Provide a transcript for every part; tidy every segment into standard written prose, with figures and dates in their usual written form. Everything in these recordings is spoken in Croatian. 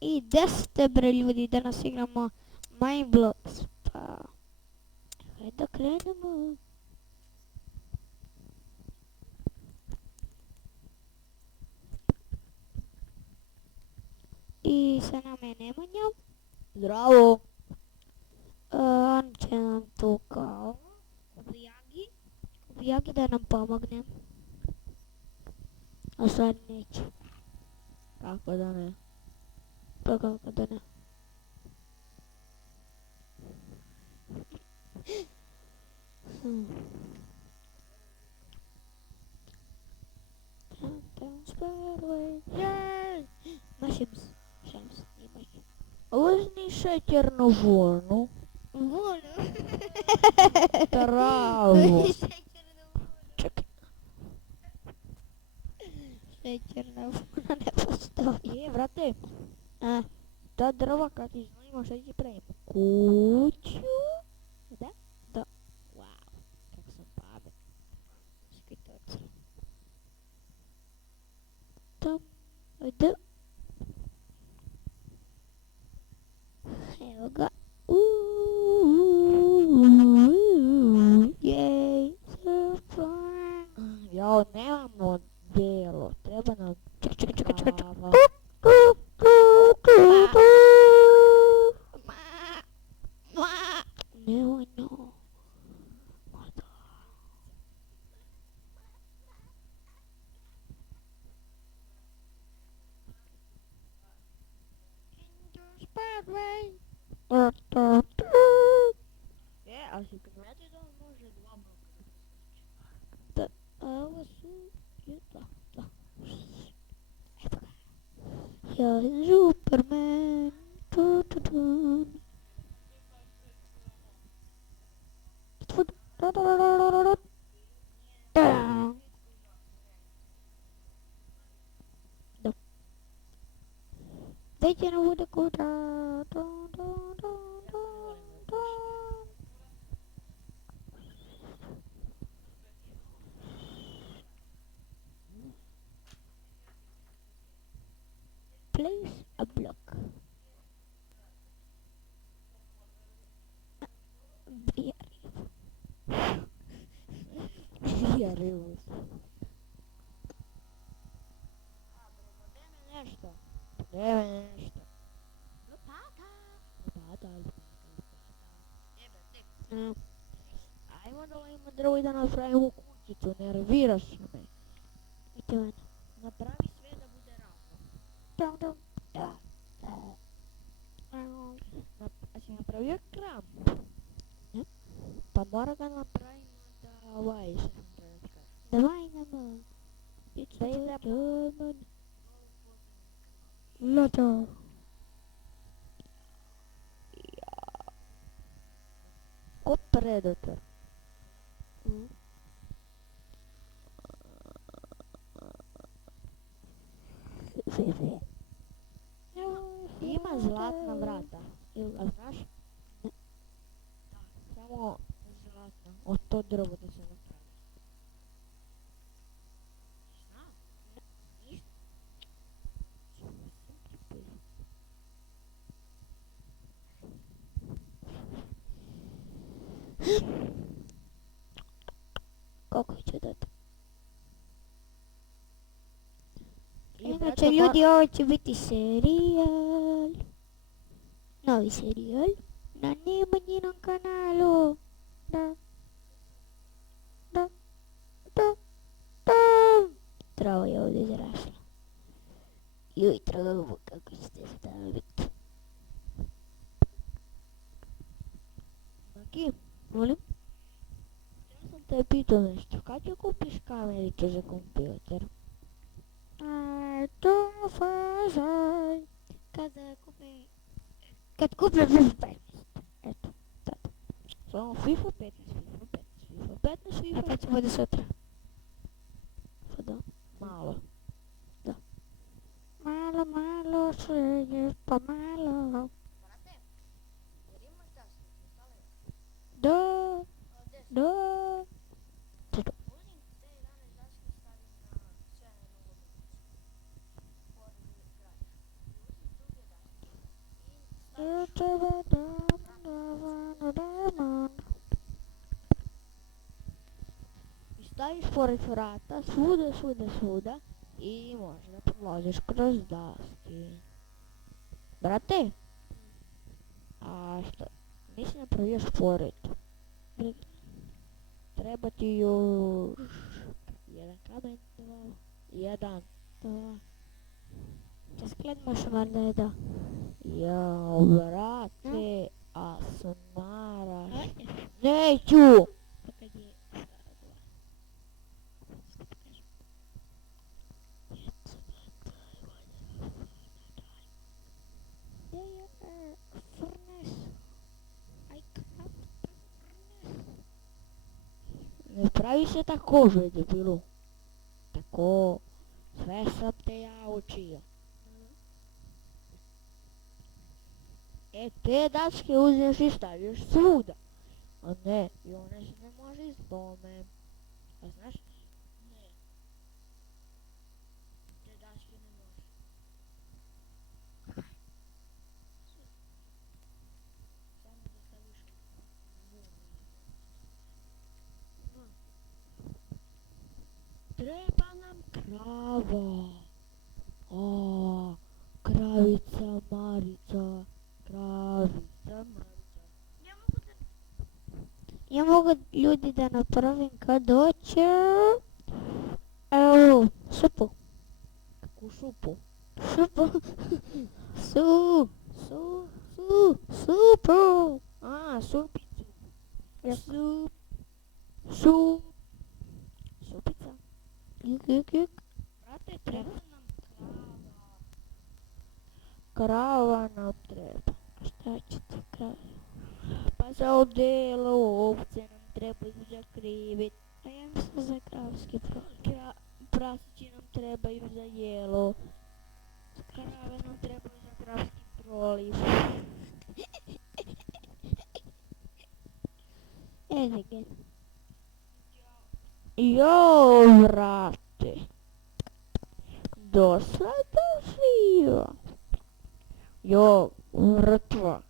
I gde ste bre ljudi, danas igramo Mineblox, pa hajde da krenemo. I sa nama je Nemanja, Zdravo. on će nam tu kao Kubijagi da nam pomogne, a sad neće, Kako da ne? pa kako da ne. Hmm. Jej! Mašims, šems, imaš. Uzmi šećernu vunu, Vunu. travu. Čekaj. Šećerna vuna ne postoji. Vrate, A, ta drva kad iznojimo šta će pravimo? Kuću? da? Da. Wow, kako sam pamet. Čekaj to. Tam, da. Evo ga. Jej, so fun. Jao, nemamo delo, treba nam Čekaj. trava. Nemoj no. Ali si primeti da on može dva bloka. Da, a ovo su... Da. Evo ga. Ja sam Superman. Da. Dajte na bude kuda. Place a block. Ja rivus. Nešto. Deve nešto. Lopata. A, Ajmo da ovimo drvo i da napravimo kućicu, nerviraš me. idite van. Napravi sve da bude ravno. A si napravio kram? Ne. Pa mora ga napravimo da šta sam trebao ti kažem. Давай нам. Da ide Лото. ko predator. Ima zlatna vrata. A znaš? Ne. Samo zlatna. Od to drvo da se napravi. Šta? Ništa. Kako ću dati? I Inače brate, ljudi, ovo će biti serijal. Novi serijal. Na Nemanjinom kanalu. Da. Trava je ovdje zarasla. Joj, travo, kako ste staviti. Maki, Molim? ja sam te pitao nešto. Kad će kupiš kamericu za kompjuter? To fazaj. Kad kupim FIFA 15. Eto, tad. Samo FIFA 15, FIFA 15, FIFA 15, A FIFA pa će bude sutra. Pa da. malo. Malo sve je pa malo. Da. Čekaj. I staviš pored vrata, svuda i možeš da prolaziš kroz daske. Brate, a šta, nisi napravio još pored? Treba ti još jedan kamen, jedan, dva. Da skledmaš valjda da. Jao, brate, a smaraš. Neću! Pa kad je furnace. I craft furnace. Ne pravi se tako, že debilu. Tako, sve sam te ja učio. E, te dačke uzmeš i staviš svuda. A ne, i one se ne može izlome. A znaš? Ne. Te dačke ne može. Samo da staviš treba nam krava. O, kravica Marica. Kravica Marica. Ja mogu ljudi da napravim kad doće. Evo, supu. Kakvu šupu? Supu. Supu. A, supicu. Ja. Supica. Juk. Brate, treba nam krava. Krava nam treba. Šta će ti kravi? Pa za odelo, ovce nam trebaju za krivit. A ja mislim za kravski proliv. Prasići nam trebaju za jelo. Krave nam trebaju za kravski proliv. Evo. Jo, vrate. Dosada živa. Jo, mrtva.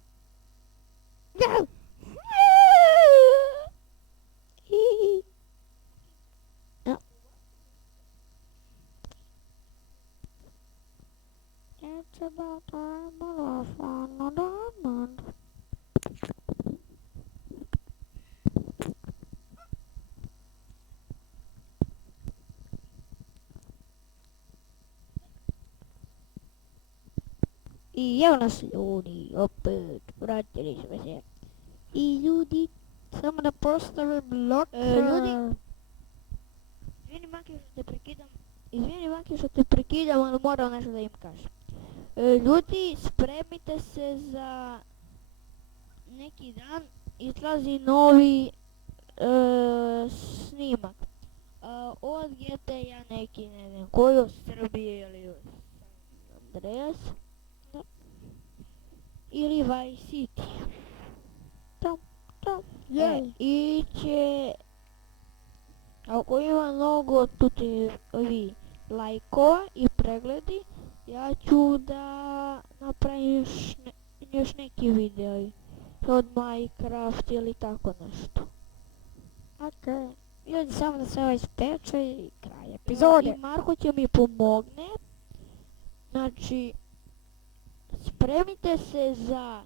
It's about time I found a diamond. I evo nas ljudi, opet, vratili smo se. I ljudi, samo da postavim blok. Ljudi, izvini Maki što te prekidam, ali moram nešto da im kažem. Ljudi, spremite se za neki dan, izlazi novi snimak. Od GTA neki, ne znam, koji od Srbije ili od San Andreas. Ili Vice City. Iće, ako ima mnogo tuti ovi lajkova i pregledi, ja ću da napravim još neki video od Minecraft ili tako nešto. Ok. Ljudi, samo da se ovo ispeče i kraj epizode. I Marko će mi pomogne. Znači, spremite se za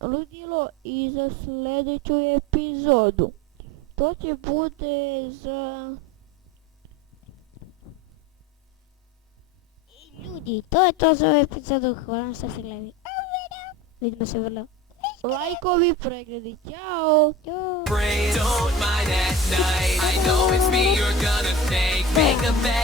ludilo i za sljedeću epizodu. To će bude za... I ljudi, to je to za ovu epizodu. Hvala vam što ste gledali. Vidimo se vrlo. Lajkovi, pregledi, ćao! Don't mind at night. I know it's me you're gonna thank. Make a